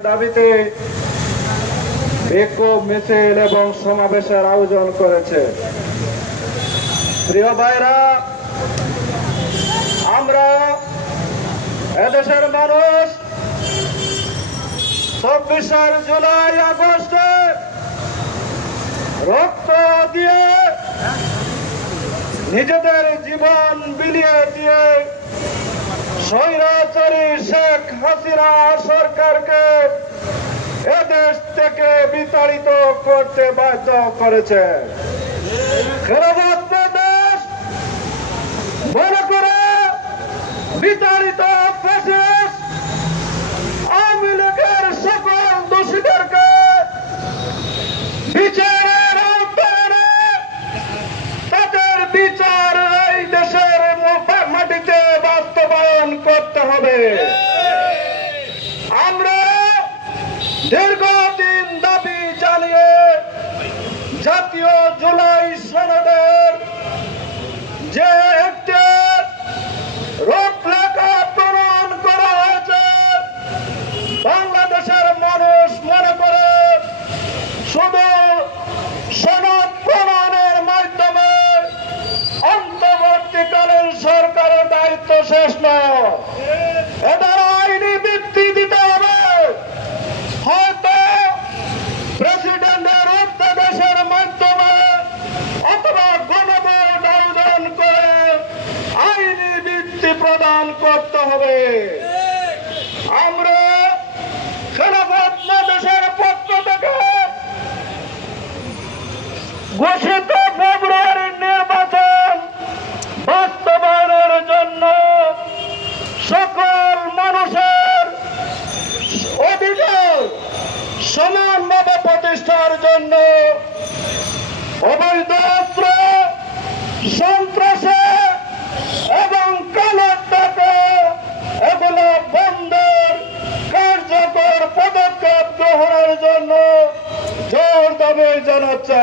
দাবিতে বিক্ষোভ মিছিল এবং সমাবেশের আয়োজন করেছে। প্রিয় ভাইরা, আমরা এদেশের মানুষ চব্বিশের জুলাই আগস্টে রক্ত দিয়ে নিজেদের জীবন বিলিয়ে দিয়ে স্বৈরাচারী শেখ হাসিনা সরকারকে এদেশ থেকে বিতাড়িত করতে বাধ্য করেছে। বিতাড়িত ফ্যাসিস্ট করতে হবে। আমরা দীর্ঘদিন দাবি জানিয়ে জাতীয় জুলাই সনদের দায়িত্ব শেষ নয়। আইনি ভিত্তি দিতে হবে। হয়তো প্রেসিডেন্টের অধ্যাদেশের মাধ্যমে অথবা গণভোট আয়োজন করে আইনি ভিত্তি প্রদান করতে হবে। আমরা খেলাফত দেশের পক্ষ থেকে ঘোষিত সকল মানুষের অধিকার সমানভাবে প্রতিষ্ঠার জন্য অবৈধ অস্ত্র সন্ত্রাসে এবং কালো টাকা এগুলো বন্ধের কার্যকর পদক্ষেপ গ্রহণের জন্য জোর দাবি জানাচ্ছে